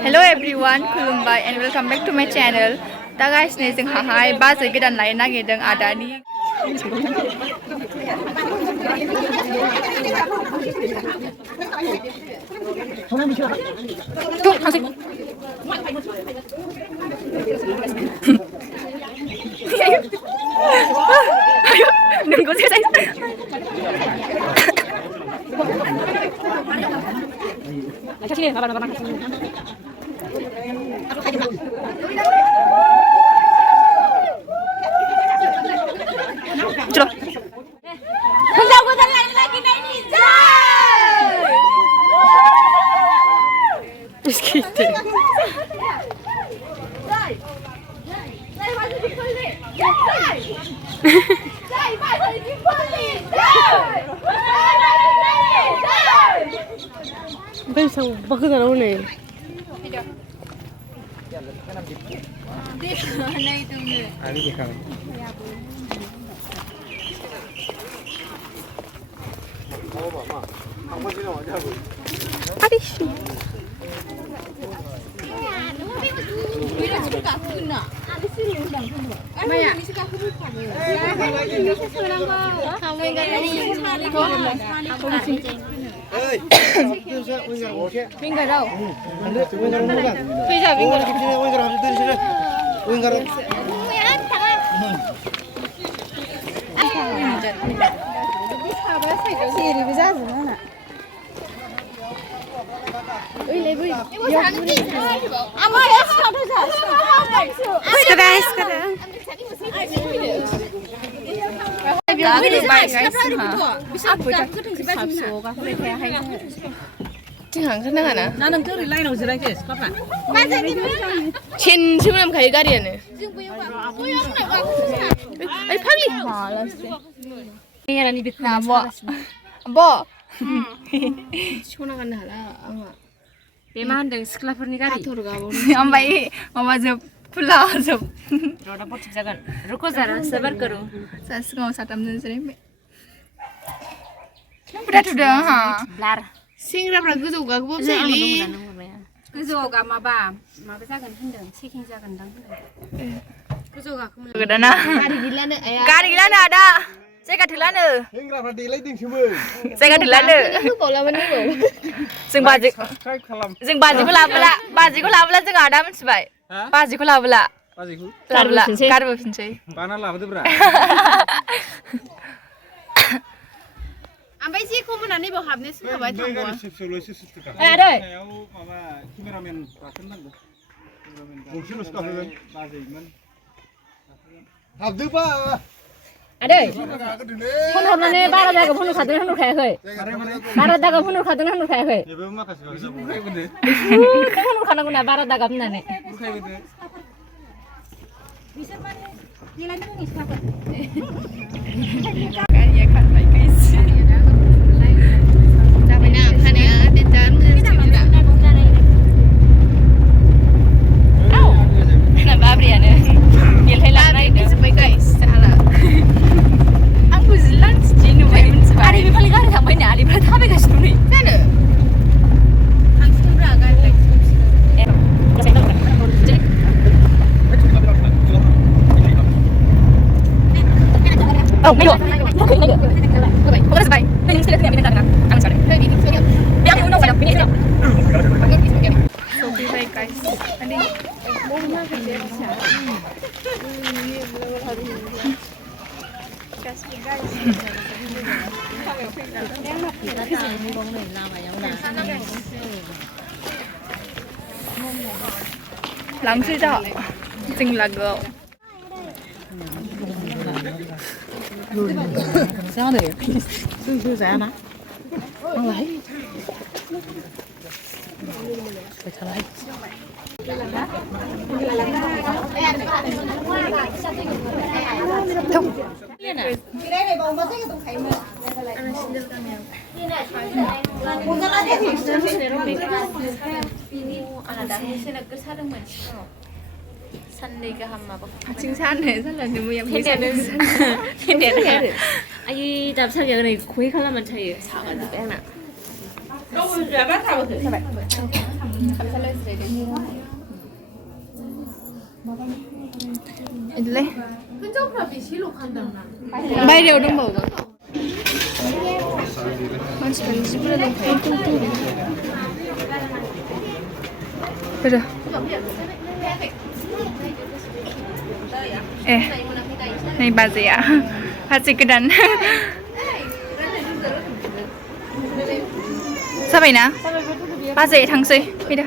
Hello everyone, Kulumbai and welcome back to my channel. Da guys ne जों हाहाय बाजै गोदान लायनो नागिरदों आदानि नोंखौ सेसाय चलो पंजाब को दलाई लगी नहीं जा इसकी थे पैसा बकरा होने नहीं तुमने आगे दिखा 아리씨 जोंहा ओंखारनाङा ना ना नोंथ' ओरै लाइनाव जिरायदो सिख्लाफ्रा खेनसेबो नामखायो गारियानो ओइ फाग्लि मेरानि बेखौ आब' सना गाननो हाला आंहा बे मा होनदों सिख्लाफोरनि गारि ओमफ्राय माबाजोब फुलाजोब र'दा बटिक जागोन रुको जरा सबर करो सा सिगाङाव साथामजों जिरायबाय बुरजा थुदों आंहा ब्लार सेंग्राफ्रा गोजौ गाखोबाबो जायोलै गोजौआव माबा जागोन होनदों चेकिं जागोनदां होनदों गोजौ गाखोमोन गोदाना गारि गैलानो आदा जायगा थोलानो सेंग्राफ्रा देलायदोंसोमोन जायगा थोलानो होबावलामोन जों बाजिखौ लाबोला जों आदा मिथिबाय बाजिखौ लाबोला गारबोफिनसै बाना लाबोदोब्रा ओमफ्राय जेखौ मोनानै बेयाव हाबनो सोलाबाय थांगौ आदै माबा केमेरामेन गाखोनांगौ गंसेल'सो गाखोगोन बाजैमोन हाबदोबा आदै फन हरनानै 12 जायगायाव फन हरखादों होनहरखायाखै 12 जायगायाव फन हरखादों होनहरखायाखै बेबो माखासे बुरखायबोदो फन हरखानांगौ ना 12 जायगा होननानै बुरखायबोदो बिसोर माने देलायनो रोङि सिख्लाफोर गारिया खारबाय गाइस जाबायना खानाया देन्जार औ ना बाब्रियानो गेलहाय लानाय जोबबाय गाइस जाला आंखौ जिलांथि नुबाय मिथिबाय आरो बेफालि गारि थांबायना आलिफ्रा थाबायगासिनो नै जानो थांसिगोनब्रा गारि औ नायद' होबाय जाबाय नों नोंसोर खोनाया बेनो जागोन आं सानो बे आंनि उनाव जादों बेनि सफैबाय गाइस आदै लांसै जा जों लागोआव जानो जों जायाना आंलाय बेथालाय साननै गाहाम माबा हारसिं सानो सालानो मैया फैसा आइ दाबसारिया ओरै खहे खालामनानै थायो सागाजोब्बाय आंना रावबो जाबा थाबोखो जाबाय इदले बायरायाव दंबावो मानसिफोर जिबुरा दंखायो र नै बाजैया बाजै गोदान जाबायना बाजै थांसै फैदो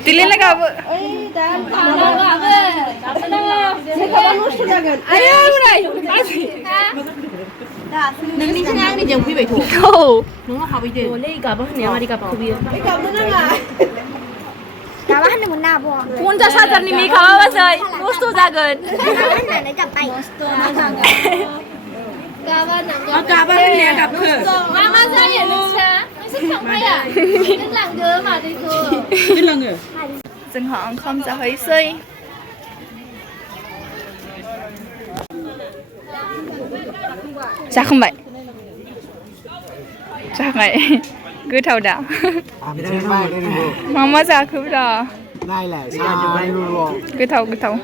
Dilin lagi apa? Ayo, mulai. Neng sini ang dijam kui betul. Kau. Nunggu apa itu? Boleh gabah ni, mari gabah kubi. Gabah mana? Gabah ni mana bo? Punca sadar ni mikau apa sih? Mustu jagan. Gabah mana japai? Mustu mana? Gabah mana? Gabah ni gabah. Mama saya lupa. Đến làng gỡ mà đi cô. Đến làng gỡ. Dừng họ không ra hơi xây. Chắc không vậy. Chắc vậy. Cứ thầu đã. Mama ra cứ đó. Đây là sao luôn. Cứ thầu cứ thầu.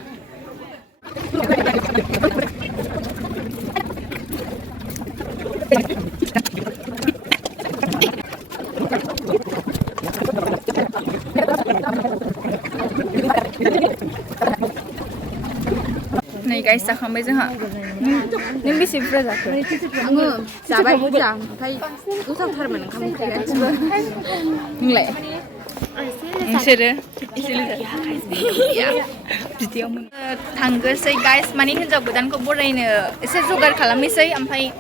Này guys, sao không bây giờ hả? Nhưng biết xịt ra rồi. Dạ vậy cũng chẳng thấy cũng không thay mình không thấy guys. Nhưng lại. Sẽ đấy. Video mình. Thằng cái say guys, mà nín giờ Gwdan có bố đây nè. Sẽ jugar kalau misai, ampai.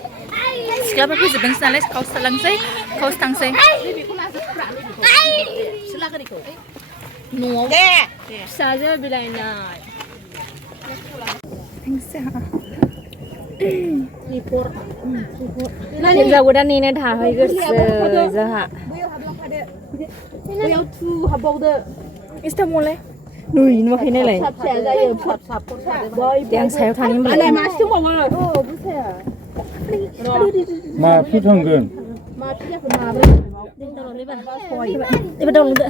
Siapa pun sebeng salah kau selang say, kau stang say. Silakan ikut. No. Saja bilai nak. Report. Hiện giờ Gwdan này thả hơi gớt giờ hả? Bây thu học bầu được. Istanbul đấy. Nui nó khi này này. Tiếng xéo thằng em. Anh này mà xuống bầu rồi. mà phi thường gần. Mà phi thường mà đấy. Đi đâu lấy bạn? Đi bắt đầu nữa.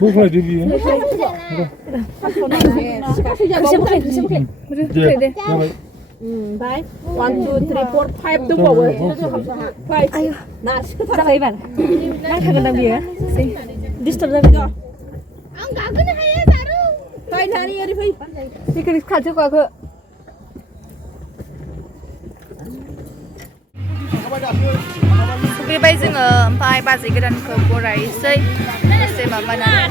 Bố phải đi gì? Đấy, 1, 2, 3, 4, 5 đúng rồi. 5. Nah, sao vậy bạn? Đang thằng đang bia. Disturb ra video. Ang gago na kaya Saru. Thôi thani đi phi. Đi cái khát cho qua cơ. Bây bây giờ empat bazi Gwdan ke borai sei mama na.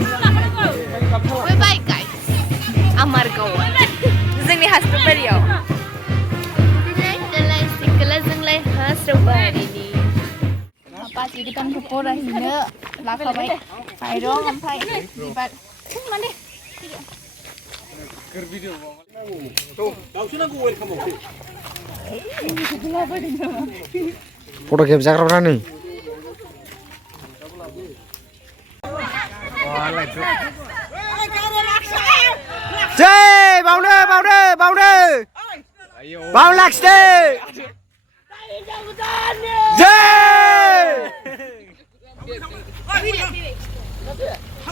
Bye bye guys. Amar kawan. Zeng ni has video. Dalai sikala zeng lai has bari ni. Bazi Gwdan ke borai ni la kau baik. Hai dong ampai. Dibat. Mana? Ker video. Tuh, kau sudah aku welcome aku. Foto capture kau nih. बावनो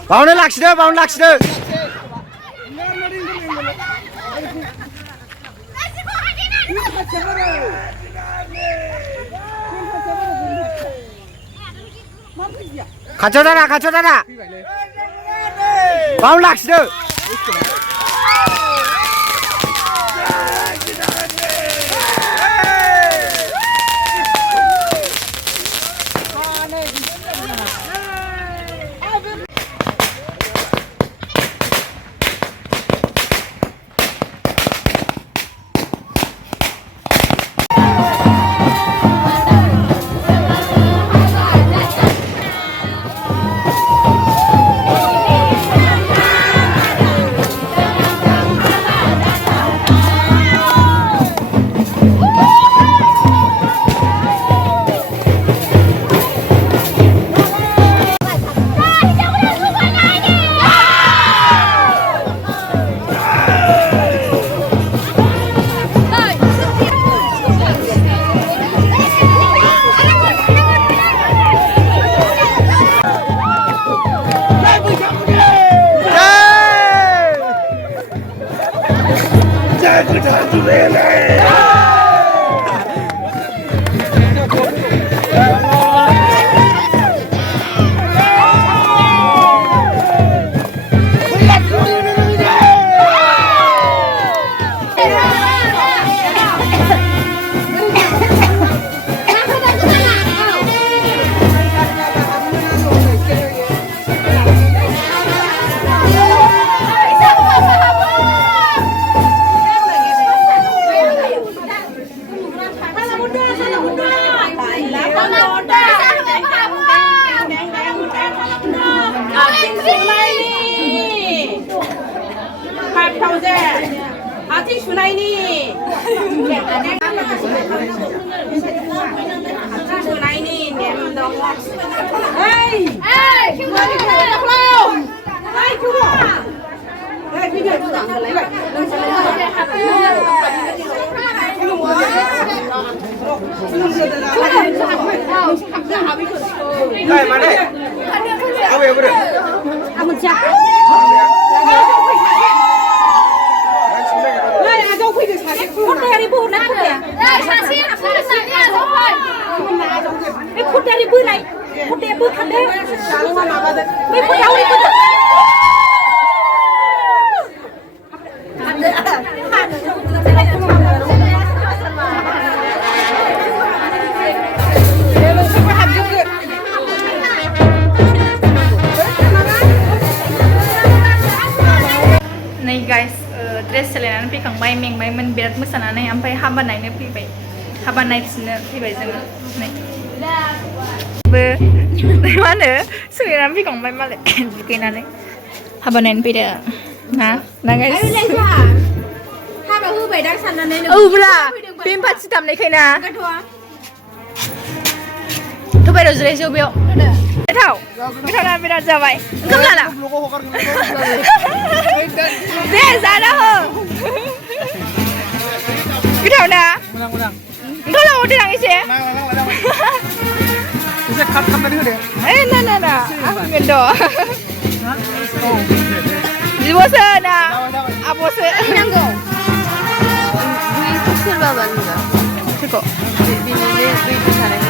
बावनो लाखिदो बावनो लाखिदो खाथियाव दाना बावनो लाखिदो dress सोलायनानै फैखांबाय मेंबायमोन बिराद मोसानानै ओमफ्राय हाबा नायनो फैबाय हाबा नायफिननो फैबाय जोङो मा होनो सोलायनानै फैखांबाय मालाय दुगैनानै हाबा नायनो फैदों ना गाइस हाबा होबाय दां साननानै औब्रा बेम पार्टि दामनायखायना थबायराव जिरायसै बेयाव गोथावना बिराद जाबाय ओंखाम लाला दे जाना हो गोथावना ओंखाम लाबावदो आं एसे काट खालामनानै होदो ना आं होगोन बिब'सो ना आब'सो नांगौ सोरबा बानगा सोरखौ बिनिनो बै थानाय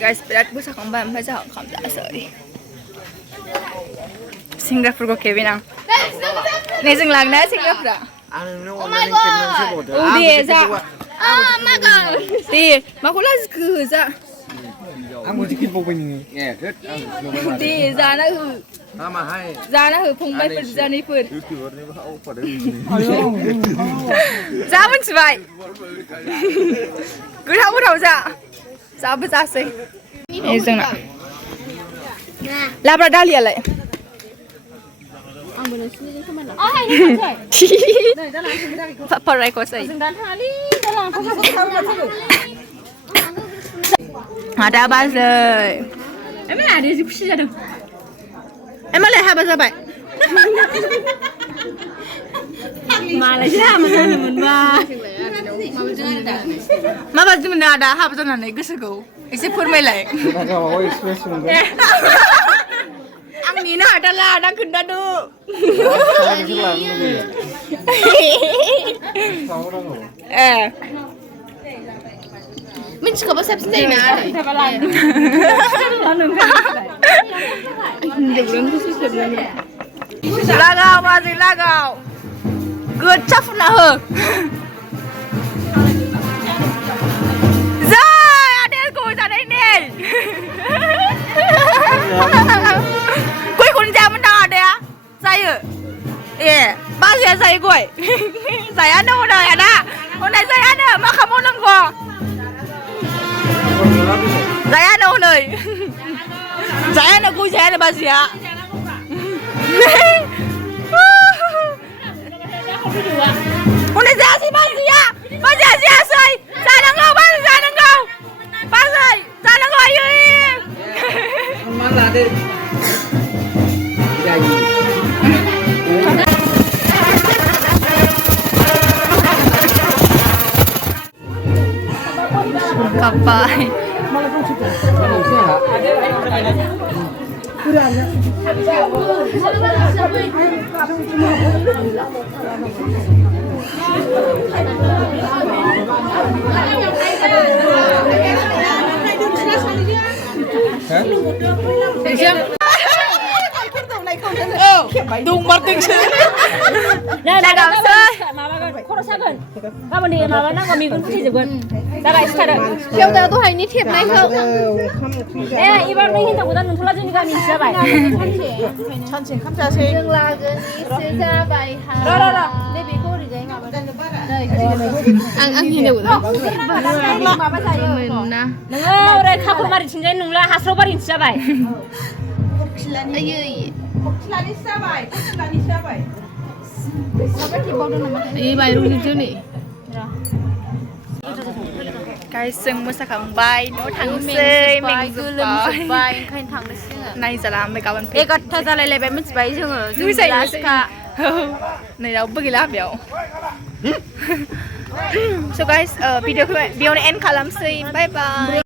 guys berat mosaखांबाय ओमफ्राय जोंहा ओंखाम जासै सेंग्राफोरखौ केबिनां नै जों लांना सेंग्राफोरा दे जा दे माखौ लाजिखो जा आंबो टिकेट बावबाय नोङो दे जाना हो फंबायफोर बिजानैफोर जा मोनथिबाय गोथाव जा जाबो जासै जोंना लाब्रा दालियालाय आंबो नोंसिनिजों समान फरायखौसै ada bazai emang ada sih खुशी जादों emangलाय हाबा जाबाय मालायसो हाबा जानो मोनबा माबादि मोनो आदा हाबा जानानै गोसोखौ एसे फोरमायलाय आं नेनो हाथारला आदा खोन्थादो मिथिखाबा साबसिन जायोना लागाव बाजै लागाव गोदसा फुना हो जै आदाखौ जानाय ने गयखौनो जायामोन ना आदाया जायो ए बाजैया जायो गय जायानो हनै आदा हनै जायानो मा खालामनांगौ जायानो हनै जायानो गय जायानो बाजैया हनै जायासै बाजैया बाजैया जायासै जानांगौ बाजै जानांगौ बाजै जानांगौ आयै मान लादो जायो Kapai. Dung marting sih. Dah gamsay. खर' सागोन गाबोन माबा नांगौ मैगं फुथिजोबगोन जाबाय सिखारो खेवदा दहायनि थेबनायखौ ए एबार नों हिनजाव गोदान नोंथोला जोंनि गामिनिसो जाबाय सानसे ओंखाम जासै जों लागोनिसो जाबाय र' नै बेखौ ओरैजाय माबा आं हिनजाव गोदान माबा जायो मोना नोङो ओरै खाखुरमारिथिंजाय नंला हास्रावबारिनिसो जाबाय आयै खिलानिसो जाबाय Ini baru hijau nih. Guys, जों मोसाखांबाय न' थांसै मेंजोब्बाय ओंखायनो थांनोसै जोङो नायजाला ओमफ्य गाबोन 11 जालायलायबाय मिथिबाय जोङो लास्टखा नै रावबो गैला बेयाव So guys, भिडिअखौ बेयावनो एन्ड खालामसै बाय बाय